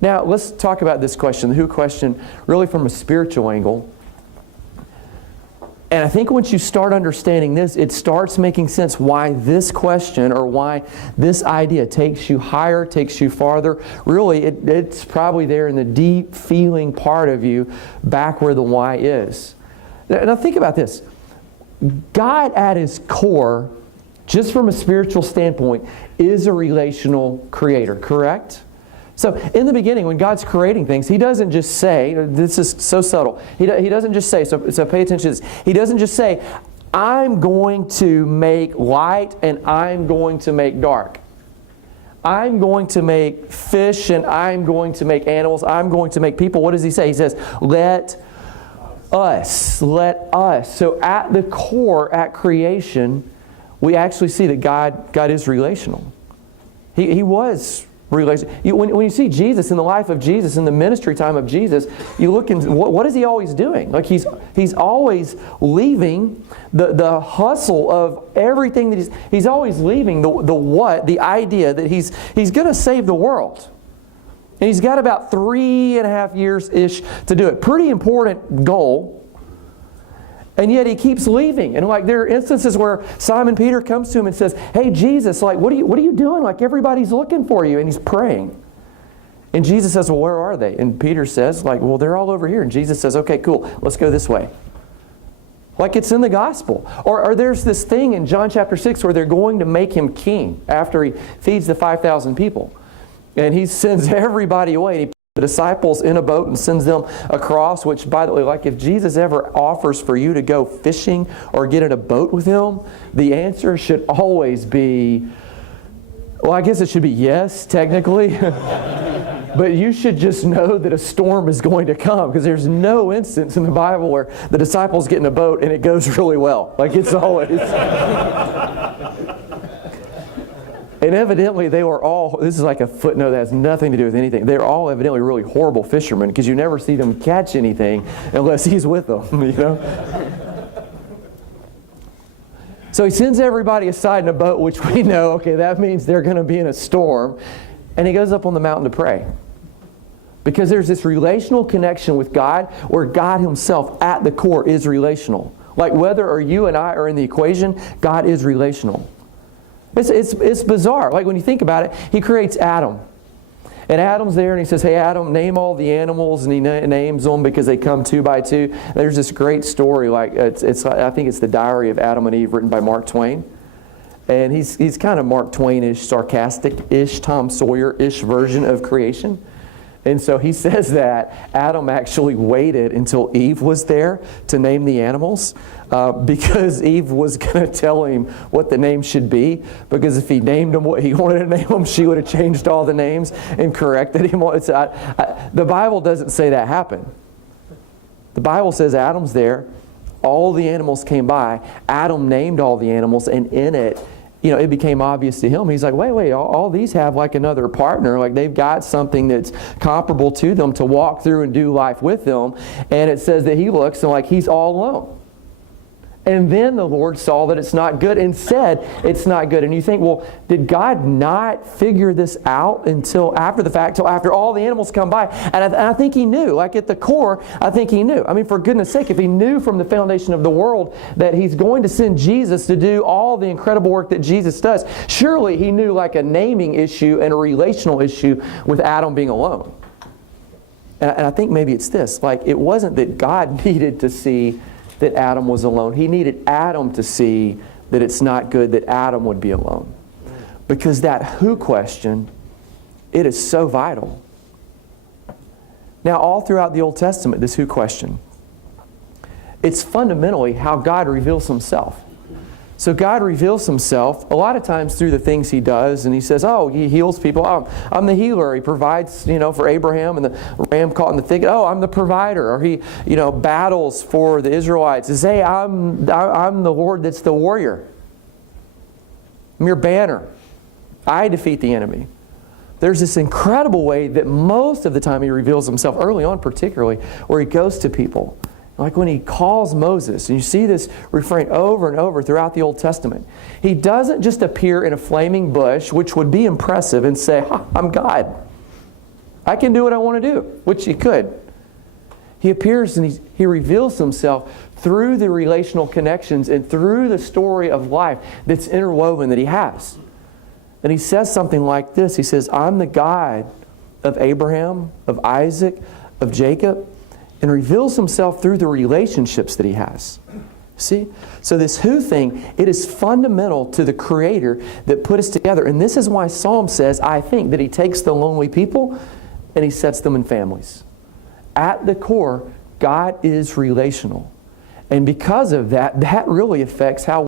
Now, let's talk about this question, the who question, really from a spiritual angle. And I think once you start understanding this, it starts making sense why this question or why this idea takes you higher, takes you farther. Really, it's probably there in the deep feeling part of you, back where the why is. Now think about this. God at His core, just from a spiritual standpoint, is a relational creator, correct? So in the beginning, when God's creating things, He doesn't just say, this is so subtle, He doesn't just say, so pay attention to this, He doesn't just say, I'm going to make light and I'm going to make dark. I'm going to make fish and I'm going to make animals, I'm going to make people. What does He say? He says, let us. So at the core, at creation, we actually see that God is relational. He was relational. When you see Jesus, in the life of Jesus, in the ministry time of Jesus, you look and what is He always doing? Like He's always leaving the hustle of everything that He's always leaving the idea that He's going to save the world. And He's got about 3.5 years-ish to do it. Pretty important goal. And yet He keeps leaving. And like there are instances where Simon Peter comes to Him and says, hey Jesus, like what are you doing? Like everybody's looking for you. And he's praying. And Jesus says, well, where are they? And Peter says, like, well, they're all over here. And Jesus says, okay, cool, let's go this way. Like it's in the gospel. Or there's this thing in John chapter 6 where they're going to make Him king after He feeds the 5,000 people. And He sends everybody away. And He puts the disciples in a boat and sends them across, which, by the way, like if Jesus ever offers for you to go fishing or get in a boat with Him, the answer should always be, well, I guess it should be yes, technically. But you should just know that a storm is going to come, because there's no instance in the Bible where the disciples get in a boat and it goes really well. Like it's always... And evidently they were all, this is like a footnote that has nothing to do with anything. They're all evidently really horrible fishermen, because you never see them catch anything unless He's with them, you know. So He sends everybody aside in a boat, which we know, okay, that means they're going to be in a storm. And He goes up on the mountain to pray. Because there's this relational connection with God where God Himself at the core is relational. Like whether or you and I are in the equation, God is relational. It's bizarre. Like when you think about it, He creates Adam. And Adam's there and He says, hey Adam, name all the animals. And He names them because they come 2 by 2. There's this great story, like I think it's the Diary of Adam and Eve, written by Mark Twain. And he's kind of Mark Twain-ish, sarcastic-ish, Tom Sawyer-ish version of creation. And so he says that Adam actually waited until Eve was there to name the animals, because Eve was going to tell him what the name should be. Because if he named them what he wanted to name them, she would have changed all the names and corrected him. The Bible doesn't say that happened. The Bible says Adam's there. All the animals came by. Adam named all the animals, and in it, you know, it became obvious to him. He's like, wait, all these have like another partner. Like they've got something that's comparable to them to walk through and do life with them. And it says that he looks and like he's all alone. And then the Lord saw that it's not good and said it's not good. And you think, well, did God not figure this out until after the fact, till after all the animals come by? And I think He knew. Like at the core, I think He knew. I mean, for goodness sake, if He knew from the foundation of the world that He's going to send Jesus to do all the incredible work that Jesus does, surely He knew like a naming issue and a relational issue with Adam being alone. And I think maybe it's this. Like it wasn't that God needed to see that Adam was alone. He needed Adam to see that it's not good that Adam would be alone. Because that who question, it is so vital. Now, all throughout the Old Testament, this who question, it's fundamentally how God reveals Himself. So God reveals Himself a lot of times through the things He does, and He says, oh, He heals people. Oh, I'm the healer. He provides, for Abraham and the ram caught in the thicket. Oh, I'm the provider. Or He, battles for the Israelites. He says, hey, I'm the Lord that's the warrior. I'm your banner. I defeat the enemy. There's this incredible way that most of the time He reveals Himself, early on particularly, where He goes to people. Like when He calls Moses, and you see this refrain over and over throughout the Old Testament. He doesn't just appear in a flaming bush, which would be impressive, and say, I'm God. I can do what I want to do, which he could. He appears and he reveals himself through the relational connections and through the story of life that's interwoven that he has. And he says something like this. He says, I'm the God of Abraham, of Isaac, of Jacob, and reveals himself through the relationships that he has. See? So this who thing, it is fundamental to the Creator that put us together. And this is why Psalm says, I think, that he takes the lonely people and he sets them in families. At the core, God is relational. And because of that, that really affects how